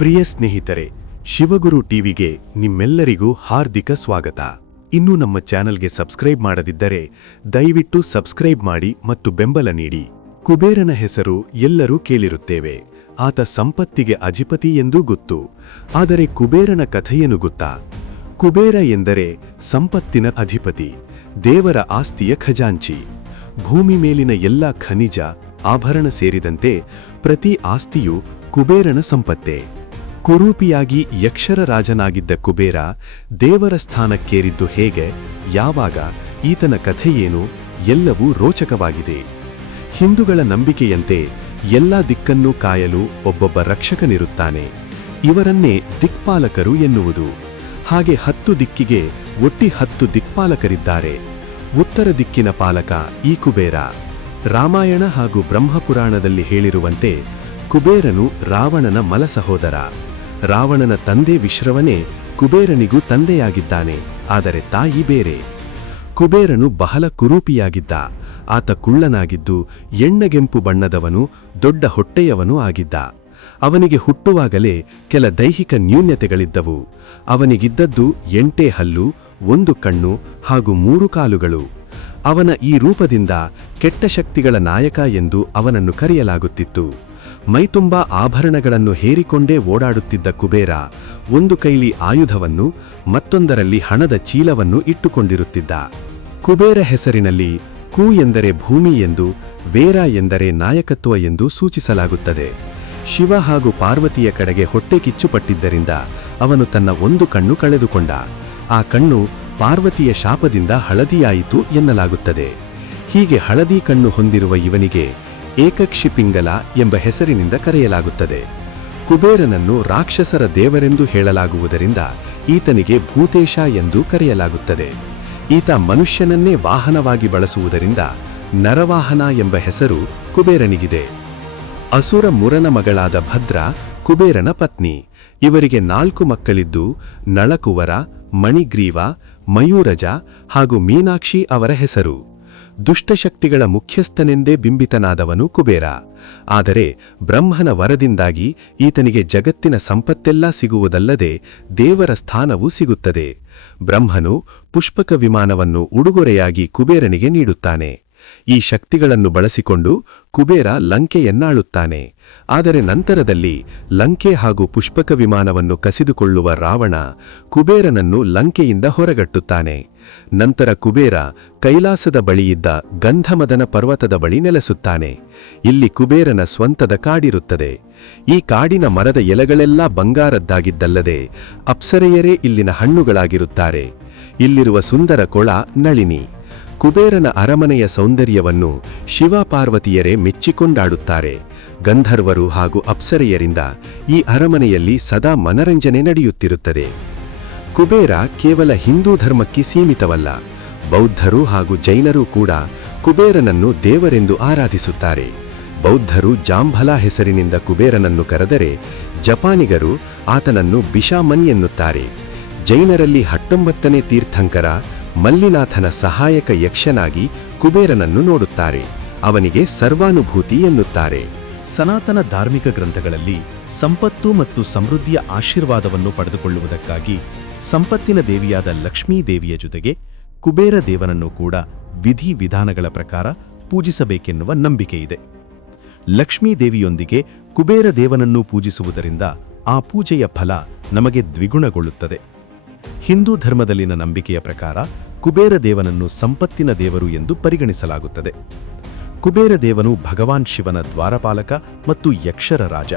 ಪ್ರಿಯ ಸ್ನೇಹಿತರೆ, ಶಿವಗುರು ಟಿವಿಗೆ ನಿಮ್ಮೆಲ್ಲರಿಗೂ ಹಾರ್ದಿಕ ಸ್ವಾಗತ. ಇನ್ನೂ ನಮ್ಮ ಚಾನೆಲ್ಗೆ ಸಬ್ಸ್ಕ್ರೈಬ್ ಮಾಡದಿದ್ದರೆ ದಯವಿಟ್ಟು ಸಬ್ಸ್ಕ್ರೈಬ್ ಮಾಡಿ ಮತ್ತು ಬೆಂಬಲ ನೀಡಿ. ಕುಬೇರನ ಹೆಸರು ಎಲ್ಲರೂ ಕೇಳಿರುತ್ತೇವೆ. ಆತ ಸಂಪತ್ತಿಗೆ ಅಧಿಪತಿ ಎಂದೂ ಗೊತ್ತು. ಆದರೆ ಕುಬೇರನ ಕಥೆಯೇನು ಗೊತ್ತಾ? ಕುಬೇರ ಎಂದರೆ ಸಂಪತ್ತಿನ ಅಧಿಪತಿ, ದೇವರ ಆಸ್ತಿಯ ಖಜಾಂಚಿ. ಭೂಮಿ ಮೇಲಿನ ಎಲ್ಲ ಖನಿಜ, ಆಭರಣ ಸೇರಿದಂತೆ ಪ್ರತಿ ಆಸ್ತಿಯೂ ಕುಬೇರನ ಸಂಪತ್ತೇ. ಕುರೂಪಿಯಾಗಿ ಯಕ್ಷರ ರಾಜನಾಗಿದ್ದ ಕುಬೇರ ದೇವರ ಸ್ಥಾನಕ್ಕೇರಿದ್ದು ಹೇಗೆ, ಯಾವಾಗ, ಈತನ ಕಥೆಯೇನು ಎಲ್ಲವೂ ರೋಚಕವಾಗಿದೆ. ಹಿಂದೂಗಳ ನಂಬಿಕೆಯಂತೆ ಎಲ್ಲ ದಿಕ್ಕನ್ನೂ ಕಾಯಲು ಒಬ್ಬೊಬ್ಬ ರಕ್ಷಕನಿರುತ್ತಾನೆ. ಇವರನ್ನೇ ದಿಕ್ಪಾಲಕರು ಎನ್ನುವುದು. ಹಾಗೆ 10 ದಿಕ್ಕಿಗೆ ಒಟ್ಟಿ 10 ದಿಕ್ಪಾಲಕರಿದ್ದಾರೆ. ಉತ್ತರ ದಿಕ್ಕಿನ ಪಾಲಕ ಈ ಕುಬೇರ. ರಾಮಾಯಣ ಹಾಗೂ ಬ್ರಹ್ಮಪುರಾಣದಲ್ಲಿ ಹೇಳಿರುವಂತೆ ಕುಬೇರನು ರಾವಣನ ಮಲಸಹೋದರ. ರಾವಣನ ತಂದೆ ವಿಶ್ರವನೇ ಕುಬೇರನಿಗೂ ತಂದೆಯಾಗಿದ್ದಾನೆ, ಆದರೆ ತಾಯಿ ಬೇರೆ. ಕುಬೇರನು ಬಹಳ ಕುರೂಪಿಯಾಗಿದ್ದ. ಆತ ಕುಳ್ಳನಾಗಿದ್ದು ಎಣ್ಣೆಗೆಂಪು ಬಣ್ಣದವನು, ದೊಡ್ಡ ಹೊಟ್ಟೆಯವನೂ ಆಗಿದ್ದ. ಅವನಿಗೆ ಹುಟ್ಟುವಾಗಲೇ ಕೆಲ ದೈಹಿಕ ನ್ಯೂನ್ಯತೆಗಳಿದ್ದವು. ಅವನಿಗಿದ್ದದ್ದು 8 ಹಲ್ಲು, 1 ಕಣ್ಣು ಹಾಗೂ 3 ಕಾಲುಗಳು. ಅವನ ಈ ರೂಪದಿಂದ ಕೆಟ್ಟ ಶಕ್ತಿಗಳ ನಾಯಕ ಎಂದು ಅವನನ್ನು ಕರೆಯಲಾಗುತ್ತಿತ್ತು. ಮೈತುಂಬಾ ಆಭರಣಗಳನ್ನು ಹೇರಿಕೊಂಡೇ ಓಡಾಡುತ್ತಿದ್ದ ಕುಬೇರ ಒಂದು ಕೈಲಿ ಆಯುಧವನ್ನು, ಮತ್ತೊಂದರಲ್ಲಿ ಹಣದ ಚೀಲವನ್ನು ಇಟ್ಟುಕೊಂಡಿರುತ್ತಿದ್ದ. ಕುಬೇರ ಹೆಸರಿನಲ್ಲಿ ಕು ಎಂದರೆ ಭೂಮಿ ಎಂದು, ವೇರ ಎಂದರೆ ನಾಯಕತ್ವ ಎಂದು ಸೂಚಿಸಲಾಗುತ್ತದೆ. ಶಿವ ಹಾಗೂ ಪಾರ್ವತಿಯ ಕಡೆಗೆ ಹೊಟ್ಟೆ ಕಿಚ್ಚುಪಟ್ಟಿದ್ದರಿಂದ ಅವನು ತನ್ನ 1 ಕಣ್ಣು ಕಳೆದುಕೊಂಡ. ಆ ಕಣ್ಣು ಪಾರ್ವತಿಯ ಶಾಪದಿಂದ ಹಳದಿಯಾಯಿತು ಎನ್ನಲಾಗುತ್ತದೆ. ಹೀಗೆ ಹಳದಿ ಕಣ್ಣು ಹೊಂದಿರುವ ಇವನಿಗೆ ಏಕಕ್ಷಿಪಿಂಗಲ ಎಂಬ ಹೆಸರಿನಿಂದ ಕರೆಯಲಾಗುತ್ತದೆ. ಕುಬೇರನನ್ನು ರಾಕ್ಷಸರ ದೇವರೆಂದು ಹೇಳಲಾಗುವುದರಿಂದ ಈತನಿಗೆ ಭೂತೇಶ ಎಂದು ಕರೆಯಲಾಗುತ್ತದೆ. ಈತ ಮನುಷ್ಯನನ್ನೇ ವಾಹನವಾಗಿ ಬಳಸುವುದರಿಂದ ನರವಾಹನ ಎಂಬ ಹೆಸರು ಕುಬೇರನಿಗಿದೆ. ಅಸುರ ಮುರನ ಮಗಳಾದ ಭದ್ರ ಕುಬೇರನ ಪತ್ನಿ. ಇವರಿಗೆ 4 ಮಕ್ಕಳಿದ್ದು ನಳಕುವರ, ಮಣಿಗ್ರೀವ, ಮಯೂರಜ ಹಾಗೂ ಮೀನಾಕ್ಷಿ ಅವರ ಹೆಸರು. ದುಷ್ಟಶಕ್ತಿಗಳ ಮುಖ್ಯಸ್ಥನೆಂದೇ ಬಿಂಬಿತನಾದವನು ಕುಬೇರ. ಆದರೆ ಬ್ರಹ್ಮನ ವರದಿಂದಾಗಿ ಈತನಿಗೆ ಜಗತ್ತಿನ ಸಂಪತ್ತೆಲ್ಲ ಸಿಗುವುದಲ್ಲದೆ ದೇವರ ಸ್ಥಾನವೂ ಸಿಗುತ್ತದೆ. ಬ್ರಹ್ಮನು ಪುಷ್ಪಕ ವಿಮಾನವನ್ನು ಉಡುಗೊರೆಯಾಗಿ ಕುಬೇರನಿಗೆ ನೀಡುತ್ತಾನೆ. ಈ ಶಕ್ತಿಗಳನ್ನು ಬಳಸಿಕೊಂಡು ಕುಬೇರ ಲಂಕೆಯನ್ನಾಳುತ್ತಾನೆ. ಆದರೆ ನಂತರದಲ್ಲಿ ಲಂಕೆ ಹಾಗೂ ಪುಷ್ಪಕ ವಿಮಾನವನ್ನು ಕಸಿದುಕೊಳ್ಳುವ ರಾವಣ ಕುಬೇರನನ್ನು ಲಂಕೆಯಿಂದ ಹೊರಗಟ್ಟುತ್ತಾನೆ. ನಂತರ ಕುಬೇರ ಕೈಲಾಸದ ಬಳಿಯಿದ್ದ ಗಂಧಮದನ ಪರ್ವತದ ಬಳಿ ನೆಲೆಸುತ್ತಾನೆ. ಇಲ್ಲಿ ಕುಬೇರನ ಸ್ವಂತದ ಕಾಡಿರುತ್ತದೆ. ಈ ಕಾಡಿನ ಮರದ ಎಲೆಗಳೆಲ್ಲ ಬಂಗಾರದ್ದಾಗಿದ್ದಲ್ಲದೆ ಅಪ್ಸರೆಯರೇ ಇಲ್ಲಿನ ಹಣ್ಣುಗಳಾಗಿರುತ್ತಾರೆ. ಇಲ್ಲಿರುವ ಸುಂದರ ಕೊಳ ನಳಿನಿ. ಕುಬೇರನ ಅರಮನೆಯ ಸೌಂದರ್ಯವನ್ನು ಶಿವ ಪಾರ್ವತಿಯರೇ ಮೆಚ್ಚಿಕೊಂಡಾಡುತ್ತಾರೆ. ಗಂಧರ್ವರು ಹಾಗೂ ಅಪ್ಸರೆಯರಿಂದ ಈ ಅರಮನೆಯಲ್ಲಿ ಸದಾ ಮನರಂಜನೆ ನಡೆಯುತ್ತಿರುತ್ತದೆ. ಕುಬೇರ ಕೇವಲ ಹಿಂದೂ ಧರ್ಮಕ್ಕೆ ಸೀಮಿತವಲ್ಲ. ಬೌದ್ಧರು ಹಾಗೂ ಜೈನರೂ ಕೂಡ ಕುಬೇರನನ್ನು ದೇವರೆಂದು ಆರಾಧಿಸುತ್ತಾರೆ. ಬೌದ್ಧರು ಜಾಂಭಲ ಹೆಸರಿನಿಂದ ಕುಬೇರನನ್ನು ಕರೆದರೆ, ಜಪಾನಿಗರು ಆತನನ್ನು ಬಿಶಾಮನ್ ಎನ್ನುತ್ತಾರೆ. ಜೈನರಲ್ಲಿ 19ನೇ ತೀರ್ಥಂಕರ ಮಲ್ಲಿನಾಥನ ಸಹಾಯಕ ಯಕ್ಷನಾಗಿ ಕುಬೇರನನ್ನು ನೋಡುತ್ತಾರೆ. ಅವನಿಗೆ ಸರ್ವಾನುಭೂತಿ ಎನ್ನುತ್ತಾರೆ. ಸನಾತನ ಧಾರ್ಮಿಕ ಗ್ರಂಥಗಳಲ್ಲಿ ಸಂಪತ್ತು ಮತ್ತು ಸಮೃದ್ಧಿಯ ಆಶೀರ್ವಾದವನ್ನು ಪಡೆದುಕೊಳ್ಳುವುದಕ್ಕಾಗಿ ಸಂಪತ್ತಿನ ದೇವಿಯಾದ ಲಕ್ಷ್ಮೀ ದೇವಿಯ ಜೊತೆಗೆ ಕುಬೇರ ದೇವನನ್ನು ಕೂಡ ವಿಧಿವಿಧಾನಗಳ ಪ್ರಕಾರ ಪೂಜಿಸಬೇಕೆನ್ನುವ ನಂಬಿಕೆಯಿದೆ. ಲಕ್ಷ್ಮೀ ದೇವಿಯೊಂದಿಗೆ ಕುಬೇರ ದೇವನನ್ನು ಪೂಜಿಸುವುದರಿಂದ ಆ ಪೂಜೆಯ ಫಲ ನಮಗೆ ದ್ವಿಗುಣಗೊಳ್ಳುತ್ತದೆ. ಹಿಂದೂ ಧರ್ಮದಲ್ಲಿನ ನಂಬಿಕೆಯ ಪ್ರಕಾರ ಕುಬೇರ ದೇವನನ್ನು ಸಂಪತ್ತಿನ ದೇವರು ಎಂದು ಪರಿಗಣಿಸಲಾಗುತ್ತದೆ. ಕುಬೇರ ದೇವನು ಭಗವಾನ್ ಶಿವನ ದ್ವಾರಪಾಲಕ ಮತ್ತು ಯಕ್ಷರ ರಾಜ.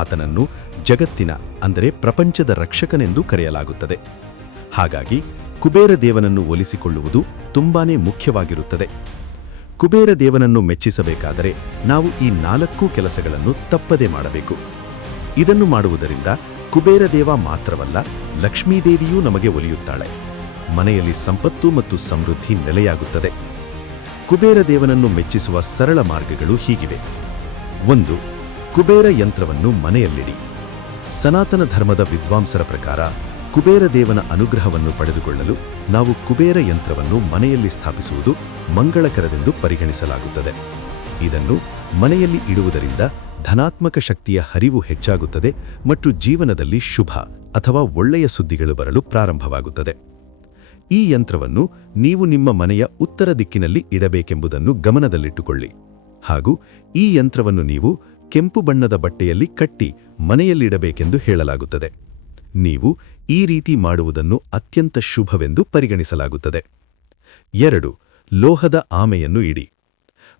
ಆತನನ್ನು ಜಗತ್ತಿನ ಅಂದರೆ ಪ್ರಪಂಚದ ರಕ್ಷಕನೆಂದು ಕರೆಯಲಾಗುತ್ತದೆ. ಹಾಗಾಗಿ ಕುಬೇರ ದೇವನನ್ನು ಒಲಿಸಿಕೊಳ್ಳುವುದು ತುಂಬಾನೇ ಮುಖ್ಯವಾಗಿರುತ್ತದೆ. ಕುಬೇರ ದೇವನನ್ನು ಮೆಚ್ಚಿಸಬೇಕಾದರೆ ನಾವು ಈ 4 ಕೆಲಸಗಳನ್ನು ತಪ್ಪದೇ ಮಾಡಬೇಕು. ಇದನ್ನು ಮಾಡುವುದರಿಂದ ಕುಬೇರ ದೇವ ಮಾತ್ರವಲ್ಲ, ಲಕ್ಷ್ಮೀದೇವಿಯೂ ನಮಗೆ ಒಲಿಯುತ್ತಾಳೆ. ಮನೆಯಲ್ಲಿ ಸಂಪತ್ತು ಮತ್ತು ಸಮೃದ್ಧಿ ನೆಲೆಯಾಗುತ್ತದೆ. ಕುಬೇರ ದೇವನನ್ನು ಮೆಚ್ಚಿಸುವ ಸರಳ ಮಾರ್ಗಗಳು ಹೀಗಿವೆ. 1. ಕುಬೇರ ಯಂತ್ರವನ್ನು ಮನೆಯಲ್ಲಿಡಿ. ಸನಾತನ ಧರ್ಮದ ವಿದ್ವಾಂಸರ ಪ್ರಕಾರ ಕುಬೇರ ದೇವನ ಅನುಗ್ರಹವನ್ನು ಪಡೆದುಕೊಳ್ಳಲು ನಾವು ಕುಬೇರ ಯಂತ್ರವನ್ನು ಮನೆಯಲ್ಲಿ ಸ್ಥಾಪಿಸುವುದು ಮಂಗಳಕರವೆಂದು ಪರಿಗಣಿಸಲಾಗುತ್ತದೆ. ಇದನ್ನು ಮನೆಯಲ್ಲಿ ಇಡುವುದರಿಂದ ಧನಾತ್ಮಕ ಶಕ್ತಿಯ ಹರಿವು ಹೆಚ್ಚಾಗುತ್ತದೆ ಮತ್ತು ಜೀವನದಲ್ಲಿ ಶುಭ ಅಥವಾ ಒಳ್ಳೆಯ ಸುದ್ದಿಗಳು ಬರಲು ಪ್ರಾರಂಭವಾಗುತ್ತದೆ. ಈ ಯಂತ್ರವನ್ನು ನೀವು ನಿಮ್ಮ ಮನೆಯ ಉತ್ತರ ದಿಕ್ಕಿನಲ್ಲಿ ಇಡಬೇಕೆಂಬುದನ್ನು ಗಮನದಲ್ಲಿಟ್ಟುಕೊಳ್ಳಿ. ಹಾಗೂ ಈ ಯಂತ್ರವನ್ನು ನೀವು ಕೆಂಪು ಬಣ್ಣದ ಬಟ್ಟೆಯಲ್ಲಿ ಕಟ್ಟಿ ಮನೆಯಲ್ಲಿಡಬೇಕೆಂದು ಹೇಳಲಾಗುತ್ತದೆ. ನೀವು ಈ ರೀತಿ ಮಾಡುವುದನ್ನು ಅತ್ಯಂತ ಶುಭವೆಂದು ಪರಿಗಣಿಸಲಾಗುತ್ತದೆ. 2. ಲೋಹದ ಆಮೆಯನ್ನು ಇಡಿ.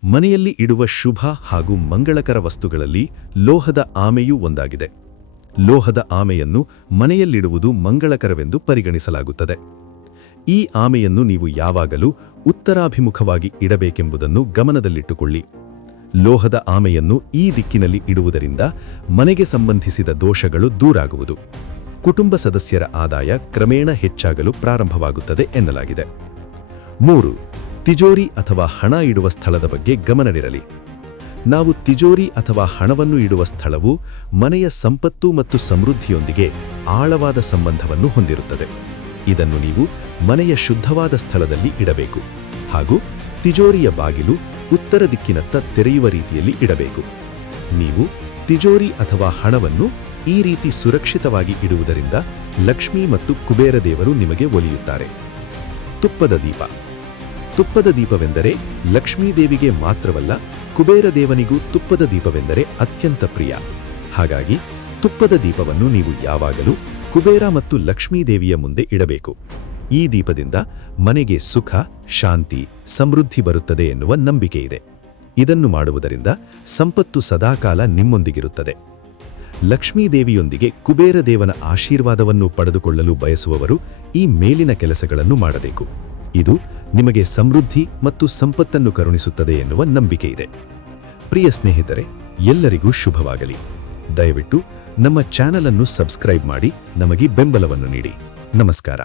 ಮನೆಯಲ್ಲಿ ಇಡುವ ಶುಭ ಹಾಗೂ ಮಂಗಳಕರ ವಸ್ತುಗಳಲ್ಲಿ ಲೋಹದ ಆಮೆಯೂ ಒಂದಾಗಿದೆ. ಲೋಹದ ಆಮೆಯನ್ನು ಮನೆಯಲ್ಲಿಡುವುದು ಮಂಗಳಕರವೆಂದು ಪರಿಗಣಿಸಲಾಗುತ್ತದೆ. ಈ ಆಮೆಯನ್ನು ನೀವು ಯಾವಾಗಲೂ ಉತ್ತರಾಭಿಮುಖವಾಗಿ ಇಡಬೇಕೆಂಬುದನ್ನು ಗಮನದಲ್ಲಿಟ್ಟುಕೊಳ್ಳಿ. ಲೋಹದ ಆಮೆಯನ್ನು ಈ ದಿಕ್ಕಿನಲ್ಲಿ ಇಡುವುದರಿಂದ ಮನೆಗೆ ಸಂಬಂಧಿಸಿದ ದೋಷಗಳು ದೂರಾಗುವುದು. ಕುಟುಂಬ ಸದಸ್ಯರ ಆದಾಯ ಕ್ರಮೇಣ ಹೆಚ್ಚಾಗಲು ಪ್ರಾರಂಭವಾಗುತ್ತದೆ ಎನ್ನಲಾಗಿದೆ. 3. ತಿಜೋರಿ ಅಥವಾ ಹಣ ಇಡುವ ಸ್ಥಳದ ಬಗ್ಗೆ ಗಮನವಿರಲಿ. ನಾವು ತಿಜೋರಿ ಅಥವಾ ಹಣವನ್ನು ಇಡುವ ಸ್ಥಳವು ಮನೆಯ ಸಂಪತ್ತು ಮತ್ತು ಸಮೃದ್ಧಿಯೊಂದಿಗೆ ಆಳವಾದ ಸಂಬಂಧವನ್ನು ಹೊಂದಿರುತ್ತದೆ. ಇದನ್ನು ನೀವು ಮನೆಯ ಶುದ್ಧವಾದ ಸ್ಥಳದಲ್ಲಿ ಇಡಬೇಕು. ಹಾಗೂ ತಿಜೋರಿಯ ಬಾಗಿಲು ಉತ್ತರ ದಿಕ್ಕಿನತ್ತ ತೆರೆಯುವ ರೀತಿಯಲ್ಲಿ ಇಡಬೇಕು. ನೀವು ತಿಜೋರಿ ಅಥವಾ ಹಣವನ್ನು ಈ ರೀತಿ ಸುರಕ್ಷಿತವಾಗಿ ಇಡುವುದರಿಂದ ಲಕ್ಷ್ಮಿ ಮತ್ತು ಕುಬೇರ ದೇವರು ನಿಮಗೆ ಒಲಿಯುತ್ತಾರೆ. ತುಪ್ಪದ ದೀಪ. ತುಪ್ಪದ ದೀಪವೆಂದರೆ ಲಕ್ಷ್ಮೀದೇವಿಗೆ ಮಾತ್ರವಲ್ಲ, ಕುಬೇರ ದೇವನಿಗೂ ತುಪ್ಪದ ದೀಪವೆಂದರೆ ಅತ್ಯಂತ ಪ್ರಿಯ. ಹಾಗಾಗಿ ತುಪ್ಪದ ದೀಪವನ್ನು ನೀವು ಯಾವಾಗಲೂ ಕುಬೇರ ಮತ್ತು ಲಕ್ಷ್ಮೀದೇವಿಯ ಮುಂದೆ ಇಡಬೇಕು. ಈ ದೀಪದಿಂದ ಮನೆಗೆ ಸುಖ, ಶಾಂತಿ, ಸಮೃದ್ಧಿ ಬರುತ್ತದೆ ಎನ್ನುವ ನಂಬಿಕೆಯಿದೆ. ಇದನ್ನು ಮಾಡುವುದರಿಂದ ಸಂಪತ್ತು ಸದಾಕಾಲ ನಿಮ್ಮೊಂದಿಗಿರುತ್ತದೆ. ಲಕ್ಷ್ಮೀದೇವಿಯೊಂದಿಗೆ ಕುಬೇರ ದೇವನ ಆಶೀರ್ವಾದವನ್ನು ಪಡೆದುಕೊಳ್ಳಲು ಬಯಸುವವರು ಈ ಮೇಲಿನ ಕೆಲಸಗಳನ್ನು ಮಾಡಬೇಕು. ಇದು ನಿಮಗೆ ಸಮೃದ್ಧಿ ಮತ್ತು ಸಂಪತ್ತನ್ನು ಕರುಣಿಸುತ್ತದೆ ಎನ್ನುವ ನಂಬಿಕೆಯಿದೆ. ಪ್ರಿಯ ಸ್ನೇಹಿತರೆ, ಎಲ್ಲರಿಗೂ ಶುಭವಾಗಲಿ. ದಯವಿಟ್ಟು ನಮ್ಮ ಚಾನಲ್ ಅನ್ನು ಸಬ್ಸ್ಕ್ರೈಬ್ ಮಾಡಿ ನಮಗೆ ಬೆಂಬಲವನ್ನು ನೀಡಿ. ನಮಸ್ಕಾರ.